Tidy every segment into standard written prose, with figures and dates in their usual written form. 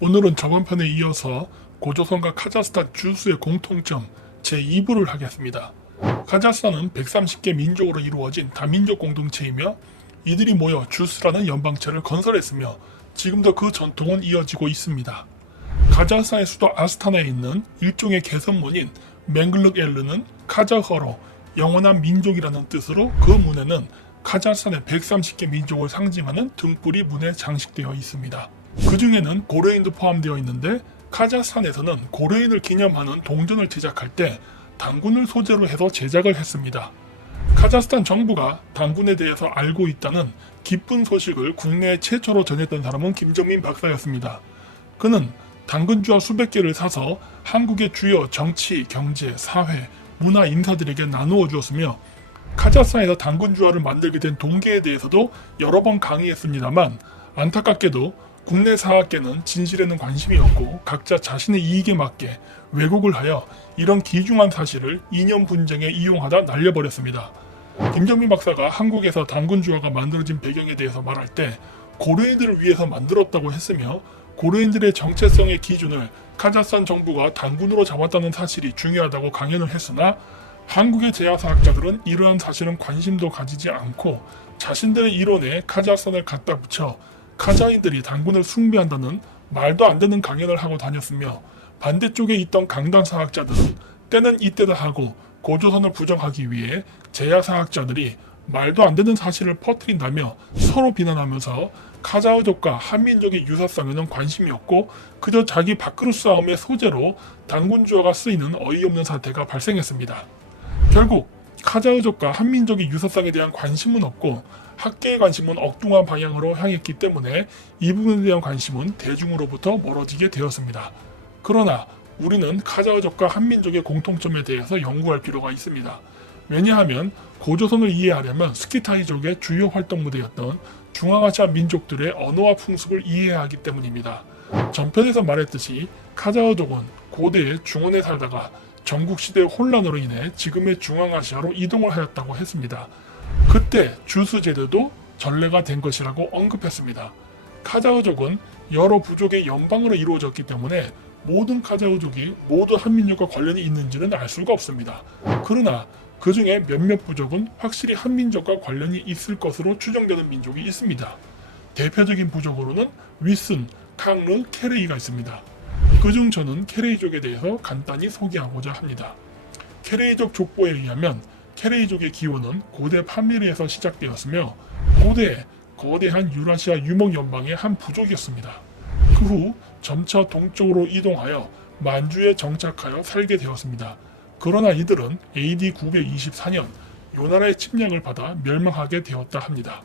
오늘은 저번 편에 이어서 고조선과 카자흐스탄 주수의 공통점 제2부를 하겠습니다. 카자흐스탄은 130개 민족으로 이루어진 다민족 공동체이며 이들이 모여 주스라는 연방체를 건설했으며 지금도 그 전통은 이어지고 있습니다. 카자흐스탄의 수도 아스타나에 있는 일종의 개선문인 맹글르엘르는 카자흐어로 영원한 민족이라는 뜻으로 그 문에는 카자흐스탄의 130개 민족을 상징하는 등불이 문에 장식되어 있습니다. 그 중에는 고려인도 포함되어 있는데 카자흐스탄에서는 고려인을 기념하는 동전을 제작할 때 당군을 소재로 해서 제작을 했습니다. 카자흐스탄 정부가 당군에 대해서 알고 있다는 기쁜 소식을 국내에 최초로 전했던 사람은 김정민 박사였습니다. 그는 당근주화 수백 개를 사서 한국의 주요 정치, 경제, 사회, 문화 인사들에게 나누어 주었으며 카자흐스탄에서 당근주화를 만들게 된 동기에 대해서도 여러 번 강의했습니다만 안타깝게도 국내 사학계는 진실에는 관심이 없고 각자 자신의 이익에 맞게 왜곡을 하여 이런 귀중한 사실을 이념 분쟁에 이용하다 날려버렸습니다. 김정민 박사가 한국에서 당근주화가 만들어진 배경에 대해서 말할 때 고려인들을 위해서 만들었다고 했으며 고려인들의 정체성의 기준을 카자흐스탄 정부가 당군으로 잡았다는 사실이 중요하다고 강연을 했으나 한국의 제야사학자들은 이러한 사실은 관심도 가지지 않고 자신들의 이론에 카자흐스탄을 갖다 붙여 카자흐인들이 당군을 숭배한다는 말도 안 되는 강연을 하고 다녔으며 반대쪽에 있던 강당사학자들은 때는 이때다 하고 고조선을 부정하기 위해 제야사학자들이 말도 안 되는 사실을 퍼뜨린다며 서로 비난하면서 카자흐족과 한민족의 유사성에는 관심이 없고 그저 자기 밥그릇 싸움의 소재로 당군주화가 쓰이는 어이없는 사태가 발생했습니다. 결국 카자흐족과 한민족의 유사성에 대한 관심은 없고 학계의 관심은 엉뚱한 방향으로 향했기 때문에 이 부분에 대한 관심은 대중으로부터 멀어지게 되었습니다. 그러나 우리는 카자흐족과 한민족의 공통점에 대해서 연구할 필요가 있습니다. 왜냐하면 고조선을 이해하려면 스키타이족의 주요 활동 무대였던 중앙아시아 민족들의 언어와 풍습을 이해해야 하기 때문입니다. 전편에서 말했듯이 카자흐족은 고대의 중원에 살다가 전국시대의 혼란으로 인해 지금의 중앙아시아로 이동을 하였다고 했습니다. 그때 주수제도도 전래가 된 것이라고 언급했습니다. 카자흐족은 여러 부족의 연방으로 이루어졌기 때문에 모든 카자흐족이 모두 한민족과 관련이 있는지는 알 수가 없습니다. 그러나 그 중에 몇몇 부족은 확실히 한민족과 관련이 있을 것으로 추정되는 민족이 있습니다. 대표적인 부족으로는 위슨, 캉르, 케레이가 있습니다. 그중 저는 케레이족에 대해서 간단히 소개하고자 합니다. 케레이족 족보에 의하면 케레이족의 기원은 고대 파미르에서 시작되었으며 고대에 거대한 유라시아 유목연방의 한 부족이었습니다. 그 후 점차 동쪽으로 이동하여 만주에 정착하여 살게 되었습니다. 그러나 이들은 AD 924년 요나라의 침략을 받아 멸망하게 되었다 합니다.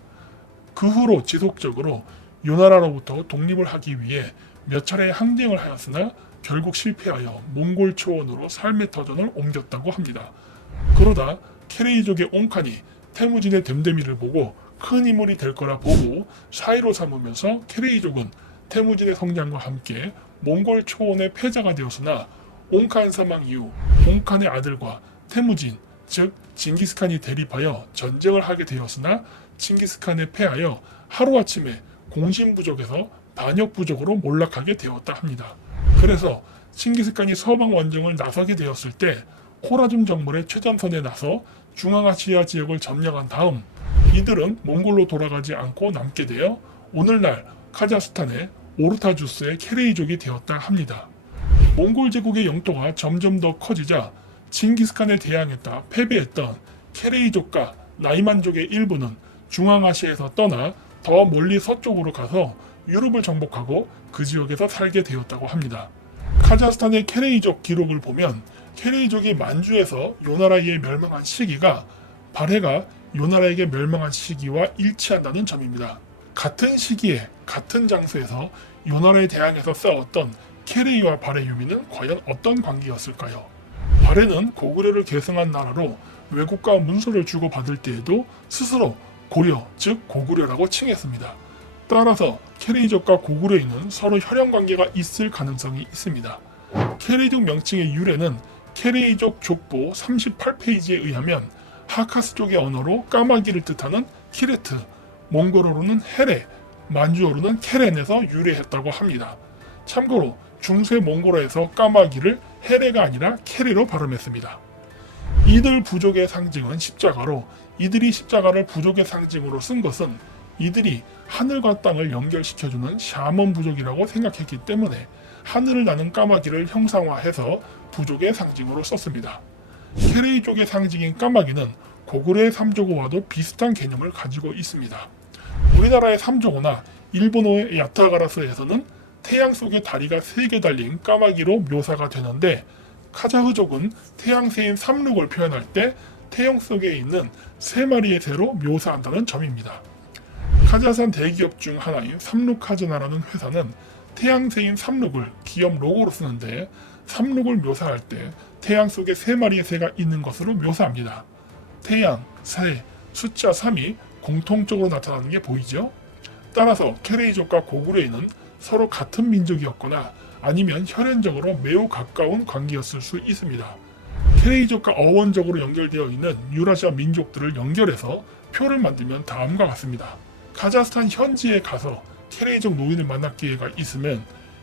그 후로 지속적으로 요나라로부터 독립을 하기 위해 몇 차례 항쟁을 하였으나 결국 실패하여 몽골 초원으로 삶의 터전을 옮겼다고 합니다. 그러다 케레이족의 옹칸이 태무진의 됨됨이를 보고 큰 인물이 될 거라 보고 사이로 삼으면서 케레이족은 태무진의 성장과 함께 몽골 초원의 패자가 되었으나 옹칸 사망 이후 옹칸의 아들과 태무진, 즉 징기스칸이 대립하여 전쟁을 하게 되었으나 징기스칸에 패하여 하루아침에 공신부족에서 반역부족으로 몰락하게 되었다 합니다. 그래서 칭기스칸이 서방 원정을 나서게 되었을 때 호라즘 정벌의 최전선에 나서 중앙아시아 지역을 점령한 다음 이들은 몽골로 돌아가지 않고 남게 되어 오늘날 카자흐스탄의 오르타주스의 케레이족이 되었다 합니다. 몽골 제국의 영토가 점점 더 커지자 칭기스칸에 대항했다 패배했던 케레이족과 나이만족의 일부는 중앙아시아에서 떠나 더 멀리 서쪽으로 가서 유럽을 정복하고 그 지역에서 살게 되었다고 합니다. 카자흐스탄의 케레이족 기록을 보면 케레이족이 만주에서 요나라에 멸망한 시기가 발해가 요나라에게 멸망한 시기와 일치한다는 점입니다. 같은 시기에 같은 장소에서 요나라에 대항해서 싸웠던 케레이와 발해 유민은 과연 어떤 관계였을까요? 발해는 고구려를 계승한 나라로 외국과 문서를 주고받을 때에도 스스로 고려, 즉 고구려라고 칭했습니다. 따라서 케레이족과 고구려인은 서로 혈연관계가 있을 가능성이 있습니다. 케레이족 명칭의 유래는 케레이족 족보 38페이지에 의하면 하카스족의 언어로 까마귀를 뜻하는 키레트, 몽골어로는 헤레, 만주어로는 케렌에서 유래했다고 합니다. 참고로 중세 몽골어에서 까마귀를 헤레가 아니라 케레로 발음했습니다. 이들 부족의 상징은 십자가로, 이들이 십자가를 부족의 상징으로 쓴 것은 이들이 하늘과 땅을 연결시켜주는 샤먼 부족이라고 생각했기 때문에 하늘을 나는 까마귀를 형상화해서 부족의 상징으로 썼습니다. 케레이족의 상징인 까마귀는 고구려의 삼조고와도 비슷한 개념을 가지고 있습니다. 우리나라의 삼조고나 일본어의 야타가라스에서는 태양 속에 다리가 3개 달린 까마귀로 묘사가 되는데, 카자흐족은 태양새인 삼룩을 표현할 때 태양 속에 있는 3마리의 새로 묘사한다는 점입니다. 카자흐스탄 대기업 중 하나인 삼룩카즈나라는 회사는 태양새인 삼룩을 기업 로고로 쓰는데, 삼룩을 묘사할 때 태양 속에 3마리의 새가 있는 것으로 묘사합니다. 태양, 새, 숫자 3이 공통적으로 나타나는 게 보이죠? 따라서 케레이족과 고구려인은 서로 같은 민족이었거나 아니면 혈연적으로 매우 가까운 관계였을 수 있습니다. 케레이족과 어원적으로 연결되어 있는 유라시아 민족들을 연결해서 표를 만들면 다음과 같습니다. 카자흐스탄 현지에 가서 케레이족 노인을 만날 기회가 있으면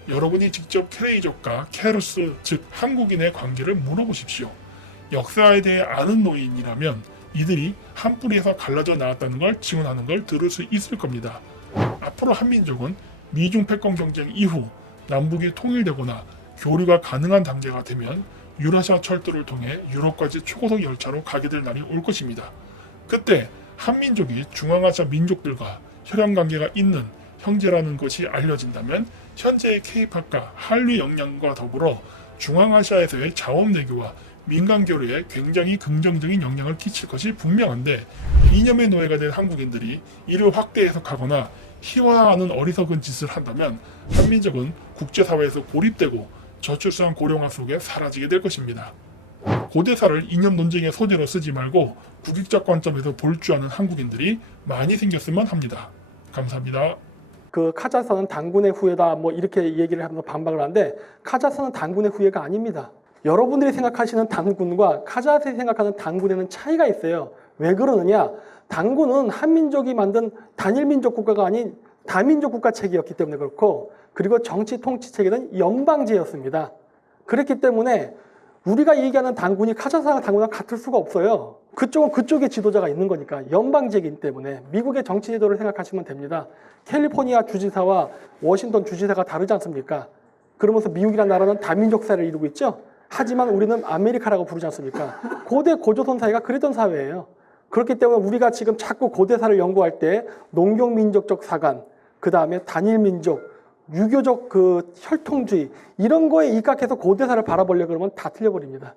여러분이 직접 케레이족과 케르스, 즉 한국인의 관계를 물어보십시오. 역사에 대해 아는 노인이라면 이들이 한 뿌리에서 갈라져 나왔다는 걸 증언하는 걸 들을 수 있을 겁니다. 앞으로 한민족은 미중 패권 경쟁 이후 남북이 통일되거나 교류가 가능한 단계가 되면 유라시아 철도를 통해 유럽까지 초고속 열차로 가게 될 날이 올 것입니다. 그때 한민족이 중앙아시아 민족들과 혈연관계가 있는 형제라는 것이 알려진다면 현재의 케이팝과 한류 역량과 더불어 중앙아시아에서의 자원 내교와 민간 교류에 굉장히 긍정적인 영향을 끼칠 것이 분명한데, 이념의 노예가 된 한국인들이 이를 확대 해석하거나 희화화하는 어리석은 짓을 한다면 한민족은 국제사회에서 고립되고 저출산 고령화 속에 사라지게 될 것입니다. 고대사를 이념 논쟁의 소재로 쓰지 말고 국익적 관점에서 볼 줄 아는 한국인들이 많이 생겼으면 합니다. 감사합니다. 그 카자흐스탄은 당군의 후예다 뭐 이렇게 얘기를 하면서 반박을 하는데, 카자흐스탄은 당군의 후예가 아닙니다. 여러분들이 생각하시는 당군과 카자흐스탄이 생각하는 당군에는 차이가 있어요. 왜 그러느냐? 당군은 한민족이 만든 단일민족 국가가 아닌 다민족 국가 체계였기 때문에 그렇고, 그리고 정치 통치 체계는 연방제였습니다. 그렇기 때문에 우리가 얘기하는 당군이 카자흐스탄 당군과 같을 수가 없어요. 그쪽은 그쪽의 지도자가 있는 거니까, 연방제이기 때문에. 미국의 정치 제도를 생각하시면 됩니다. 캘리포니아 주지사와 워싱턴 주지사가 다르지 않습니까? 그러면서 미국이라는 나라는 다민족 사회를 이루고 있죠. 하지만 우리는 아메리카라고 부르지 않습니까? 고대 고조선 사회가 그랬던 사회예요. 그렇기 때문에 우리가 지금 자꾸 고대사를 연구할 때 농경민족적 사관, 그 다음에 단일민족, 유교적 그 혈통주의 이런 거에 입각해서 고대사를 바라보려고 그러면 다 틀려버립니다.